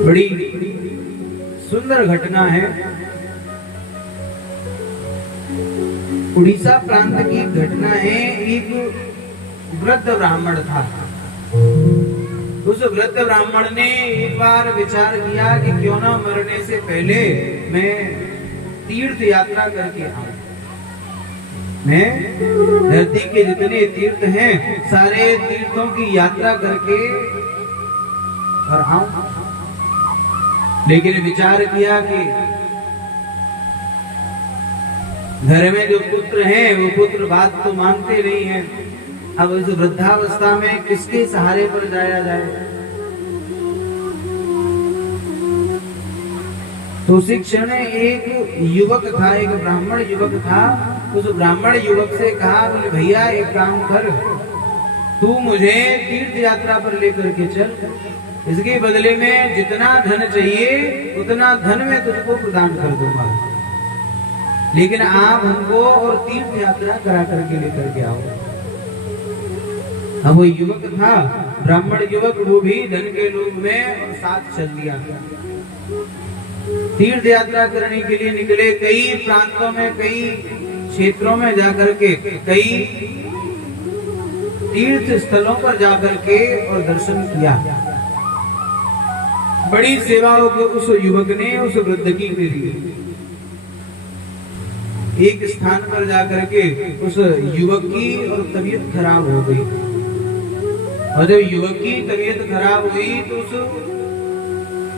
बड़ी सुंदर घटना है। उड़ीसा प्रांत की घटना है। एक वृद्ध ब्राह्मण था। उस वृद्ध ब्राह्मण ने एक बार विचार किया कि क्यों ना मरने से पहले मैं तीर्थ यात्रा करके आऊं। मैं धरती के जितने तीर्थ हैं सारे तीर्थों की यात्रा करके और आऊं। लेकिन विचार किया कि घर में जो पुत्र हैं वो पुत्र बात तो मानते नहीं हैं। अब इस वृद्धावस्था में किसके सहारे पर जाया जाए। तो उसी क्षण एक युवक था, एक ब्राह्मण युवक था। उस ब्राह्मण युवक से कहा, बोले भैया एक काम कर, तू मुझे तीर्थ यात्रा पर लेकर के चल। इसके बदले में जितना धन चाहिए उतना धन मैं तुझको प्रदान कर दूंगा, लेकिन आप हमको और तीर्थ यात्रा करा करके लेकर के आओ। अब वो युवक था, ब्राह्मण युवक, वो भी धन के लोभ में साथ चल दिया। तीर्थ यात्रा करने के लिए निकले। कई प्रांतों में, कई क्षेत्रों में जाकर के, कई तीर्थ स्थलों पर जाकर के और दर्शन किया। बड़ी सेवा उस युवक ने उस वृद्ध की करी। एक स्थान पर जाकर के उस युवक की और तबीयत खराब हो गई। और जब युवक की तबीयत खराब हुई तो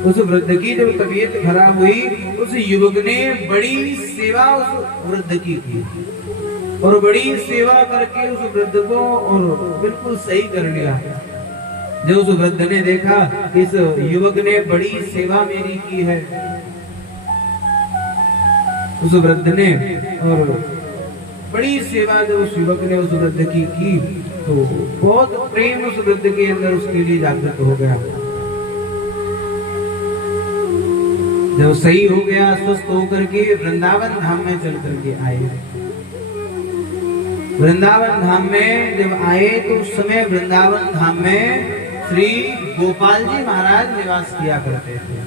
उस वृद्ध की जब तबीयत खराब हुई, उस युवक ने बड़ी सेवा उस वृद्ध की थी और बड़ी सेवा करके उस वृद्ध को और बिल्कुल सही कर लिया। जब उस वृद्ध ने देखा इस युवक ने बड़ी सेवा मेरी की है, उस वृद्ध ने और बड़ी सेवा जब उस युवक ने उस वृद्ध की तो बहुत प्रेम उस वृद्ध के अंदर उसके लिए जागृत हो गया। जब सही हो गया, स्वस्थ होकर के वृंदावन धाम में चल करके आए। वृंदावन धाम में जब आए तो उस समय वृंदावन धाम में श्री गोपाल जी महाराज निवास किया करते थे।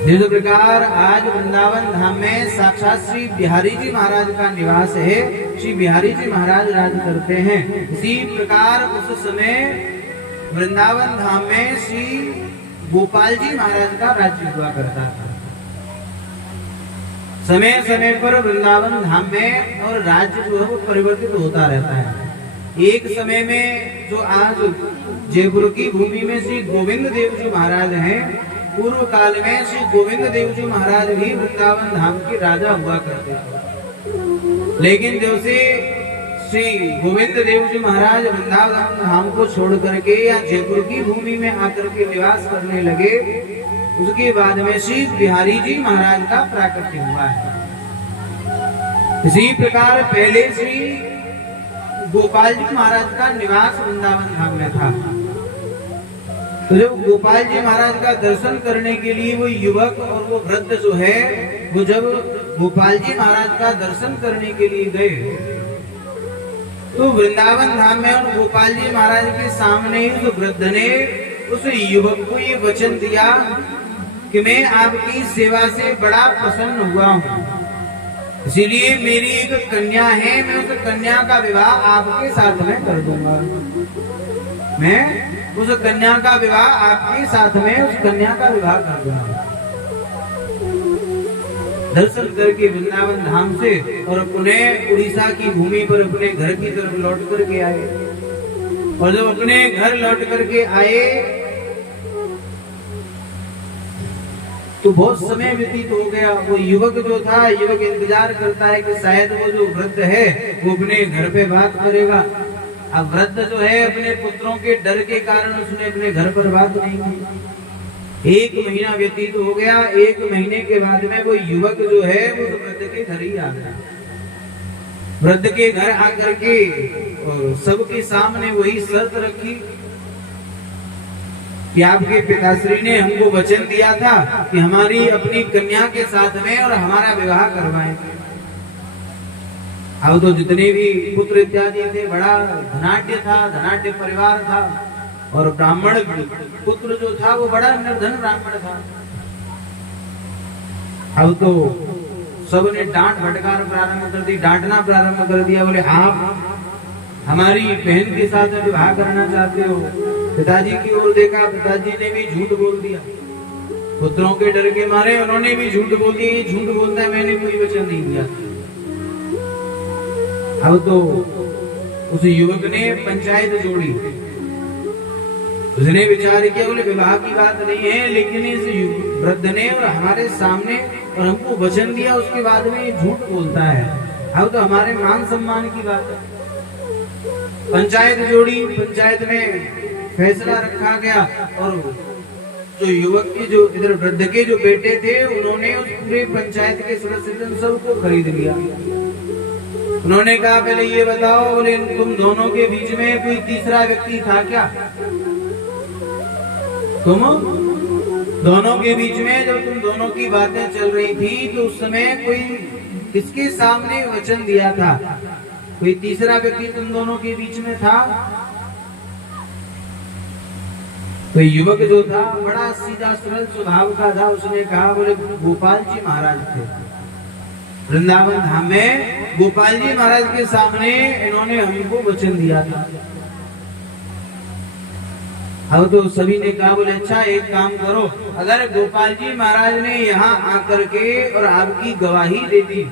जिस प्रकार आज वृंदावन धाम में साक्षात श्री बिहारी जी महाराज का निवास है, श्री बिहारी जी महाराज राज करते हैं, इसी प्रकार उस समय वृंदावन धाम में श्री गोपाल जी महाराज का राज्य हुआ करता था। समय समय पर वृंदावन धाम में और राज्य जो है वो परिवर्तित होता रहता है। एक समय में जो आज जयपुर की भूमि में श्री गोविंद देव जी महाराज हैं, पूर्व काल में श्री गोविंद देव जी महाराज भी वृंदावन धाम के राजा हुआ करते थे। लेकिन जब से श्री गोविंद देव जी महाराज वृंदावन धाम को छोड़ करके या जयपुर की भूमि में आकर के निवास करने लगे, उसके बाद में श्री बिहारी जी महाराज का प्राकट्य हुआ है। इसी प्रकार पहले श्री गोपाल जी महाराज का निवास वृंदावन धाम में था। तो जब गोपाल जी महाराज का दर्शन करने के लिए वो युवक और वो वृद्ध जो है, वो जब गोपाल जी महाराज का दर्शन करने के लिए गए तो वृंदावन धाम में और गोपाल जी महाराज के सामने ही उस वृद्ध ने उस युवक को ये वचन दिया कि मैं आपकी सेवा से बड़ा प्रसन्न हुआ हूँ, इसीलिए मेरी एक कन्या है, मैं उस कन्या का विवाह आपके साथ में कर दूंगा। मैं उस कन्या का विवाह आपके साथ में उस कन्या का विवाह कर दूंगा। दर्शन करके वृंदावन धाम से और अपने उड़ीसा की भूमि पर अपने घर की तरफ लौट करके आए। और जब अपने घर लौट करके आए तो बहुत समय व्यतीत हो गया। वो युवक जो था, युवक इंतजार करता है कि शायद वो जो वृद्ध है वो अपने घर पे बात करेगा। अब वृद्ध जो है अपने पुत्रों के डर के कारण उसने अपने घर पर बात नहीं की। एक महीना व्यतीत हो गया। एक महीने के बाद में वो युवक जो है वो वृद्ध के घर ही आ गया। वृद्ध के घर आकर के और सबके सामने वही शर्त रखी कि आपके पिताश्री ने हमको वचन दिया था कि हमारी अपनी कन्या के साथ में और हमारा विवाह करवाएंगे। अब तो जितने भी पुत्र इत्यादि थे, बड़ा धनाढ्य था, धनाढ्य परिवार था। और ब्राह्मण पुत्र जो था वो बड़ा निर्धन ब्राह्मण था। अब तो सबने डांट फटकार प्रारंभ कर दी, डांटना प्रारंभ कर दिया। बोले आप हमारी बहन के साथ विवाह करना चाहते हो? पिताजी की ओर देखा, पिताजी ने भी झूठ बोल दिया। पुत्रों के डर के मारे उन्होंने भी झूठ बोल दिया, झूठ बोलता है, मैंने कोई वचन नहीं दिया। अब तो उस युवक ने पंचायत जोड़ी, उसने विचार किया, बोले विवाह की बात नहीं है, लेकिन इस वृद्ध ने और हमारे सामने और हमको वचन दिया, उसके बाद में ये झूठ बोलता है। अब तो हमारे मान सम्मान की बात है। पंचायत जोड़ी, पंचायत में फैसला रखा गया और जो युवक के जो इधर वृद्ध के जो बेटे थे उन्होंने उस पूरे पंचायत के सदस्य सबको खरीद लिया। उन्होंने कहा पहले ये बताओ, बोले तुम दोनों के बीच में कोई तीसरा व्यक्ति था क्या? तुम दोनों के बीच में जब तुम दोनों की बातें चल रही थी तो उस समय कोई किसके सामने वचन दिया था? कोई तीसरा व्यक्ति तुम दोनों के बीच में था? तो युवक जो था बड़ा सीधा सरल स्वभाव का था, उसने कहा, बोले गोपाल जी महाराज थे वृंदावन धाम में, गोपाल जी महाराज के सामने इन्होंने हमको वचन दिया था। अब तो सभी ने कहा, बोले अच्छा एक काम करो, अगर गोपाल जी महाराज ने यहाँ आकर के और आपकी गवाही दे दी,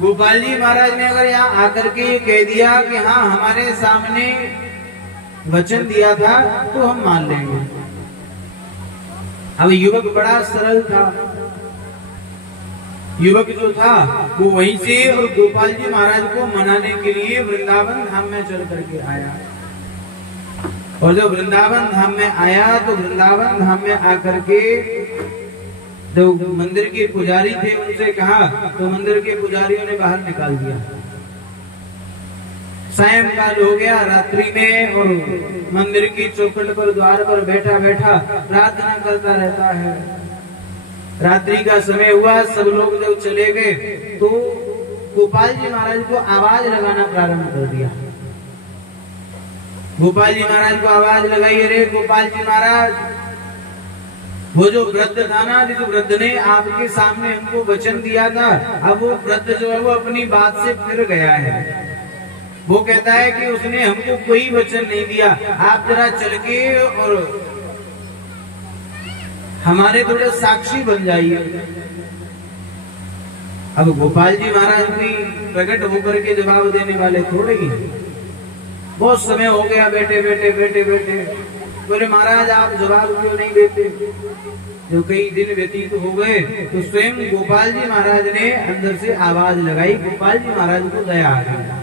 गोपाल जी महाराज ने अगर यहाँ आकर के कह दिया कि हाँ हमारे सामने वचन दिया था, तो हम मान लेंगे। अब युवक बड़ा सरल था, युवक जो था वो वहीं से और गोपाल जी महाराज को मनाने के लिए वृंदावन धाम में चल करके आया। और जब वृंदावन धाम में आया तो वृंदावन धाम में आकर के जो मंदिर के पुजारी थे उनसे कहा, तो मंदिर के पुजारियों ने बाहर निकाल दिया। सायंकाल हो गया, रात्रि में, और मंदिर की चौखट पर द्वार पर बैठा बैठा प्रार्थना करता रहता है। रात्रि का समय हुआ, सब लोग जब चले गए तो गोपाल जी महाराज को आवाज लगाना प्रारंभ कर दिया। गोपाल जी महाराज को आवाज लगाई, अरे गोपाल जी महाराज, वो जो वृद्ध था ना, जिस वृद्ध ने आपके सामने हमको वचन दिया था, अब वो वृद्ध जो है वो अपनी बात से फिर गया है। वो कहता है कि उसने हमको कोई वचन नहीं दिया, आप जरा चल के और हमारे थोड़े साक्षी बन जाइए। अब गोपाल जी महाराज भी प्रकट होकर के जवाब देने वाले थोड़े ही। बहुत समय हो गया बैठे बैठे, बोले महाराज आप जवाब क्यों नहीं देते? जो कई दिन व्यतीत हो गए तो स्वयं गोपाल जी महाराज ने अंदर से आवाज लगाई। गोपाल जी महाराज को दया आ गई,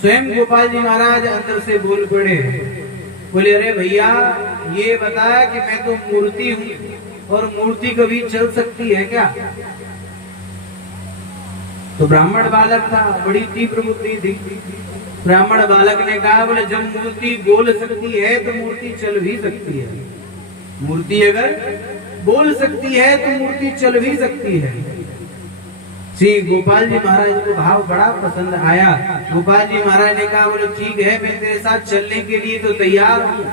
स्वयं गोपाल जी महाराज अंदर से बोल पड़े, बोले अरे भैया ये बताया कि मैं तो मूर्ति हूँ और मूर्ति कभी चल सकती है क्या? तो ब्राह्मण बालक था, बड़ी तीव्र बुद्धि थी। ब्राह्मण बालक ने कहा, बोले जब मूर्ति बोल सकती है तो मूर्ति चल भी सकती है। मूर्ति अगर बोल सकती है तो मूर्ति चल भी सकती है। श्री गोपाल जी महाराज को भाव बड़ा पसंद आया। गोपाल जी महाराज ने कहा, बोले ठीक है मैं तेरे साथ चलने के लिए तो तैयार हूँ,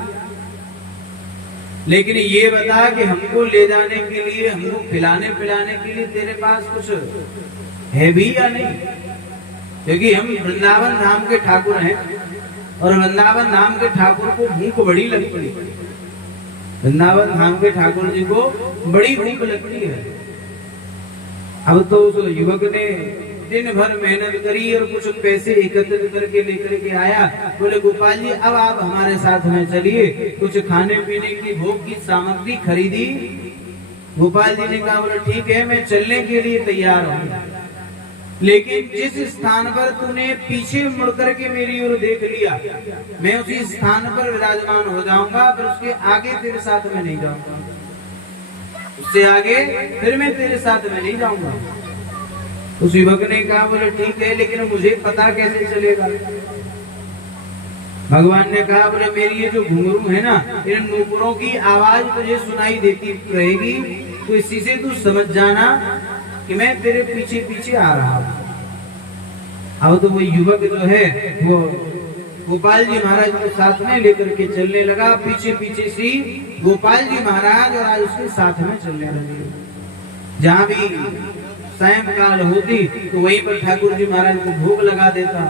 लेकिन ये बता कि हमको ले जाने के लिए, हमको खिलाने पिलाने के लिए तेरे पास कुछ है भी या नहीं? क्योंकि हम वृंदावन धाम के ठाकुर हैं और वृंदावन धाम के ठाकुर को भूख बड़ी लगती है। वृंदावन धाम के ठाकुर जी को बड़ी भूख लगती है। अब तो उस युवक ने दिन भर मेहनत करी और कुछ पैसे एकत्रित करके लेकर के आया। बोले गोपाल जी अब आप हमारे साथ में चलिए, कुछ खाने पीने की भोग की सामग्री खरीदी। गोपाल जी ने कहा, बोले ठीक है मैं चलने के लिए तैयार हूँ, लेकिन जिस स्थान पर तूने पीछे मुड़ करके मेरी ओर देख लिया, मैं उसी स्थान पर विराजमान हो जाऊंगा, पर उसके आगे तेरे साथ में नहीं जाऊंगा, उससे आगे फिर मैं तेरे साथ में नहीं जाऊंगा। उस युवक ने कहा, बोले ठीक है लेकिन मुझे पता कैसे चलेगा? भगवान ने कहा, बोले मेरी ये जो घुंघरू है ना, इन नूपुरों की आवाज तुझे सुनाई देती रहेगी, तो इसी से तू समझ जाना कि मैं तेरे पीछे पीछे आ रहा हूँ। अब तो वो युवक जो है वो गोपाल जी महाराज को साथ में लेकर के चलने लगा। पीछे पीछे श्री गोपाल जी महाराज और आज उसके साथ में चलने लगे। जहां भी सायंकाल होती तो वहीं पर ठाकुर जी महाराज को भोग लगा देता।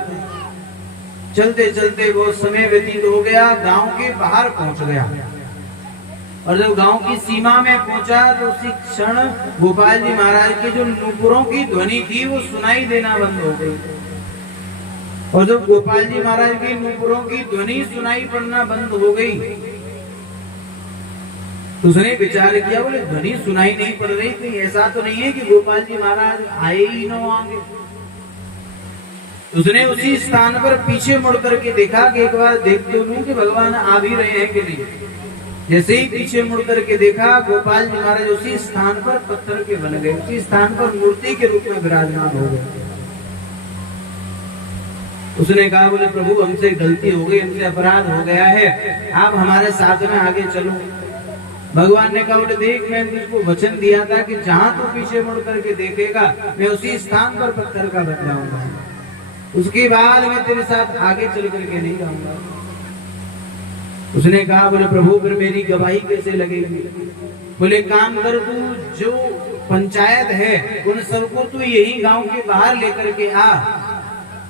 चलते चलते बहुत समय व्यतीत हो गया, गांव के बाहर पहुंच गया और जब गांव की सीमा में पहुंचा तो उसी क्षण गोपाल जी महाराज के जो नूपुरों की ध्वनि थी वो सुनाई देना बंद हो गई। और जब गोपाल जी महाराज के नूपुरों की ध्वनि सुनाई पड़ना बंद हो गई तो उसने विचार किया, बोले ध्वनि सुनाई नहीं पड़ रही, कहीं ऐसा तो नहीं है कि गोपाल जी महाराज आए ही न आगे। उसने उसी स्थान पर पीछे मुड़ करके देखा कि एक बार देख तो लूं कि भगवान आ भी रहे हैं कि नहीं। जैसे ही पीछे मुड़ करके देखा, गोपाल जी महाराज उसी स्थान पर पत्थर के बन गए, उसी स्थान पर मूर्ति के रूप में विराजमान हो गए। उसने कहा, बोले प्रभु हमसे गलती हो गई, हमसे अपराध हो गया है, आप हमारे साथ में आगे चलो। भगवान ने कहा, बोले देख मैं तुझको वचन दिया था कि जहां तू पीछे मुड़ करके देखेगा मैं उसी स्थान पर पत्थर का बन जाऊंगा, उसके बाद मैं तेरे साथ आगे चल करके नहीं जाऊंगा। उसने कहा, बोले प्रभु फिर मेरी गवाही कैसे लगेगी? बोले काम कर, तू जो पंचायत है उन सबको तू यही गांव के बाहर लेकर के आ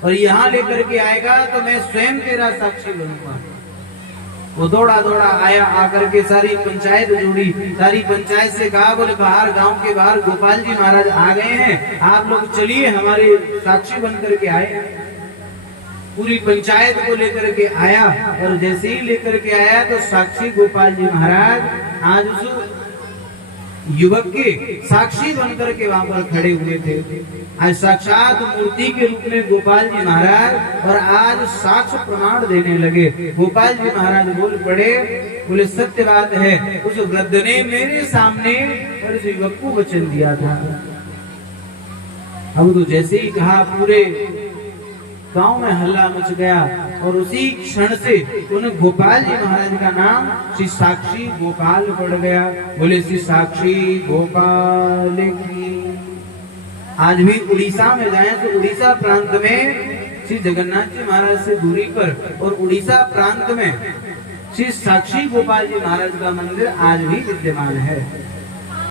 और यहाँ लेकर के आएगा तो मैं स्वयं तेरा साक्षी बनूंगा। वो दौड़ा दौड़ा आया, आकर के सारी पंचायत जोड़ी, सारी पंचायत से कहा, बोले बाहर गांव के बाहर गोपाल जी महाराज आ गए हैं, आप लोग चलिए हमारे साक्षी बन करके आए। पूरी पंचायत को लेकर के आया और जैसे ही लेकर के आया तो साक्षी गोपाल जी महाराज आज उस युवक के साक्षी बनकर के वहां पर खड़े हुए थे। आज साक्षात मूर्ति के रूप में गोपाल जी महाराज और आज साक्ष्य प्रमाण देने लगे। गोपाल जी महाराज बोल पड़े, बोले सत्य बात है, उस वृद्ध ने मेरे सामने और उस युवक को वचन दिया था। अब तो जैसे ही कहा पूरे गांव में हल्ला मच गया और उसी क्षण से उन गोपाल जी महाराज का नाम श्री साक्षी गोपाल पड़ गया। बोले श्री साक्षी गोपाल की। आज भी उड़ीसा में जाएं तो उड़ीसा प्रांत में श्री जगन्नाथ जी महाराज से दूरी पर और उड़ीसा प्रांत में श्री साक्षी गोपाल जी महाराज का मंदिर आज भी विद्यमान है।